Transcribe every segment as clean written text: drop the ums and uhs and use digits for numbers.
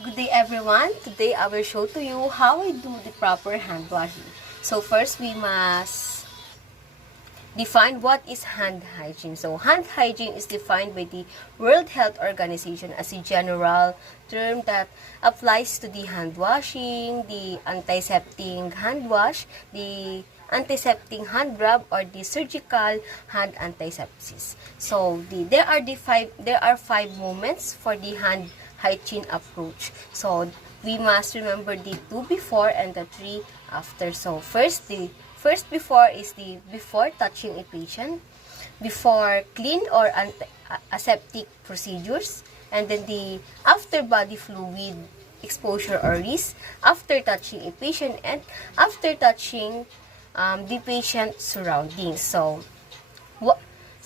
Good day everyone. Today I will show to you how I do the proper hand washing. So first we must define what is hand hygiene. So hand hygiene is defined by the World Health Organization as a general term that applies to the hand washing, the antiseptic hand wash, the antiseptic hand rub, or the surgical hand antisepsis. So there are five moments for the hand hygiene approach. So we must remember the two before and the three after. So first before is the before touching a patient, before clean or aseptic procedures, and then the after body fluid exposure or risk, after touching a patient, and after touching the patient surroundings. So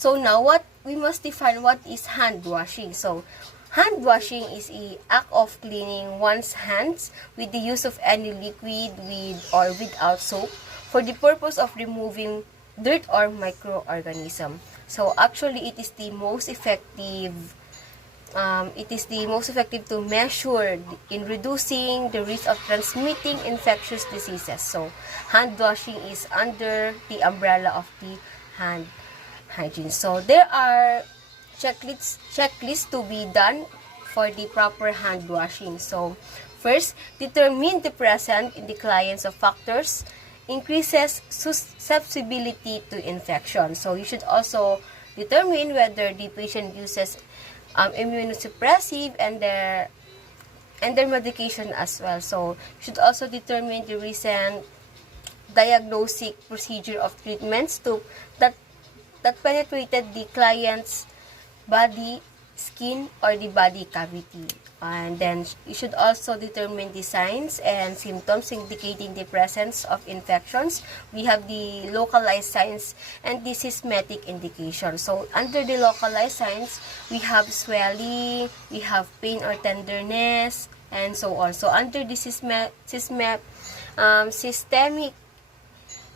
now what we must define what is hand washing. So hand washing is a act of cleaning one's hands with the use of any liquid with or without soap for the purpose of removing dirt or microorganism. So actually it is the most effective to measure in reducing the risk of transmitting infectious diseases. So hand washing is under the umbrella of the hand hygiene. So there are checklists to be done for the proper hand washing. So first, determine the presence in the clients of factors increases susceptibility to infection. So you should also determine whether the patient uses immunosuppressive and their medication as well. So you should also determine the recent diagnostic procedure of treatments that penetrated the client's body, skin, or the body cavity. And then you should also determine the signs and symptoms indicating the presence of infections. We have the localized signs and the systematic indication. So under the localized signs, we have swelling, we have pain or tenderness, and so on. So under the systemic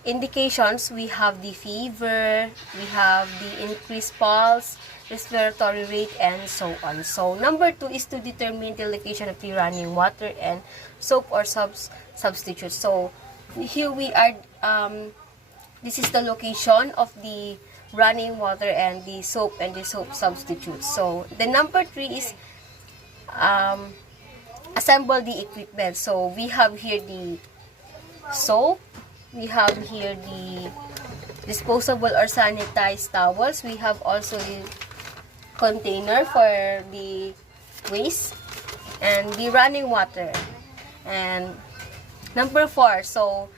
indications, we have the fever, we have the increased pulse, respiratory rate, and so on. So number 2 is to determine the location of the running water and soap or substitutes. So here we are, this is the location of the running water and the soap substitutes. So the number 3 is assemble the equipment. So we have here the soap, we have here the disposable or sanitized towels, we have also the container for the waste, and the running water. And number 4, so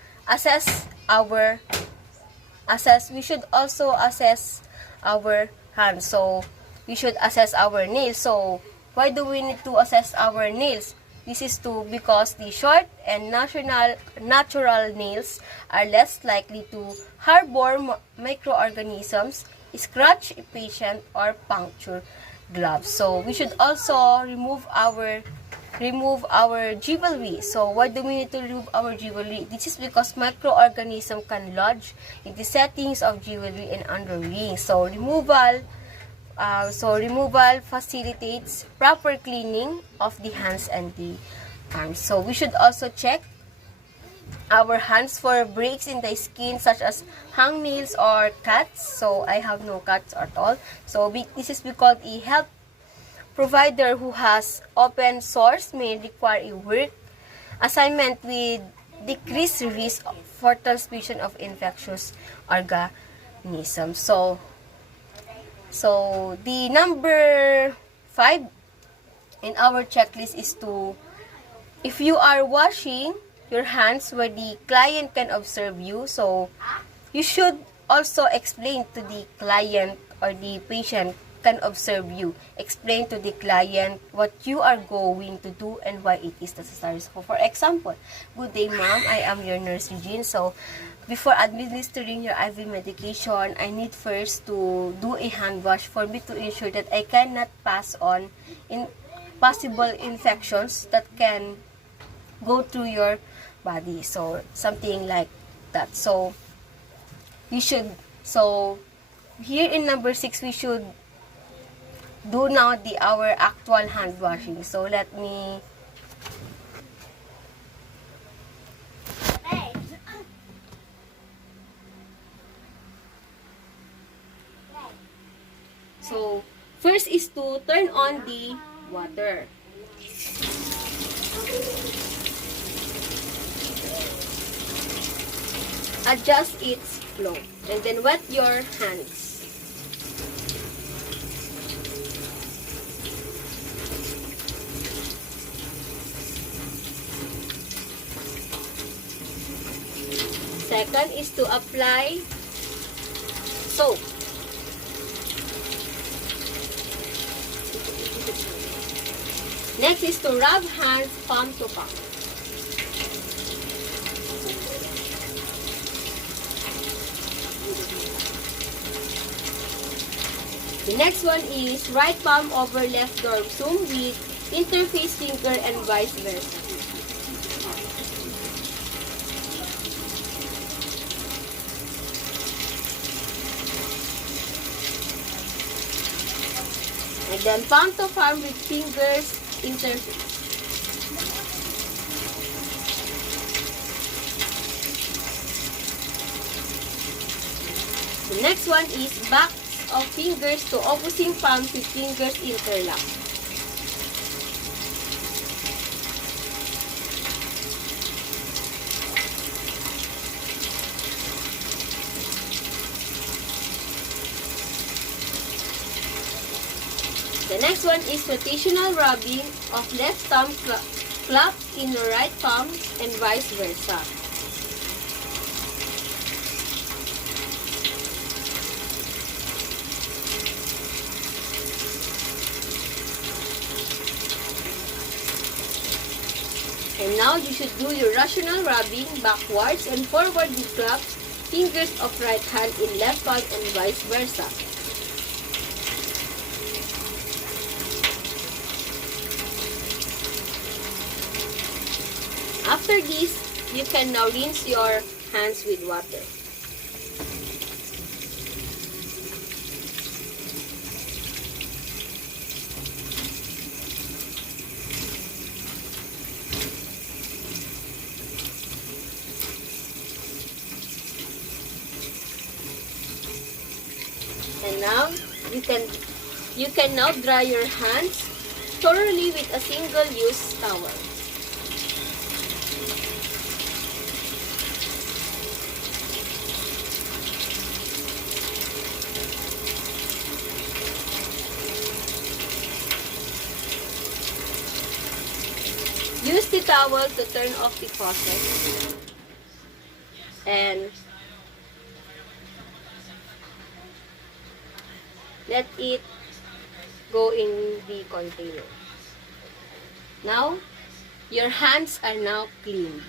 we should also assess our hands. So we should assess our nails. So why do we need to assess our nails? This is because the short and natural nails are less likely to harbor microorganisms, scratch a patient, or puncture gloves. So we should also remove our jewelry. So why do we need to remove our jewelry? This is because microorganisms can lodge in the settings of jewelry and under rings. So removal facilitates proper cleaning of the hands and the arms. So we should also check our hands for breaks in the skin such as hangnails or cuts. So I have no cuts at all. So this is because a health provider who has open sores may require a work assignment with decreased risk for transmission of infectious organisms. So the number 5 in our checklist is if you are washing your hands where the client can observe you, so you should also explain to the client or the patient can observe you. Explain to the client what you are going to do and why it is necessary. So for example, good day ma'am, I am your nurse Regine. So before administering your IV medication, I need first to do a hand wash for me to ensure that I cannot pass on possible infections that can go through your body. So something like that. So here in number 6, we should do now our actual hand washing. So let me turn on the water. Adjust its flow. And then wet your hands. Second is to apply soap. Next is to rub hands palm to palm. The next one is right palm over left dorsum with interface finger and vice versa. And then palm to palm with fingers interface. The next one is backs of fingers to opposing palms with fingers interlock. The next one is rotational rubbing of left thumb claps in the right palm and vice versa. And now you should do your rotational rubbing backwards and forward with claps, fingers of right hand in left palm and vice versa. After this, you can now rinse your hands with water. And now, you can now dry your hands thoroughly with a single-use towel. Use the towel to turn off the faucet and let it go in the container. Now, your hands are now clean.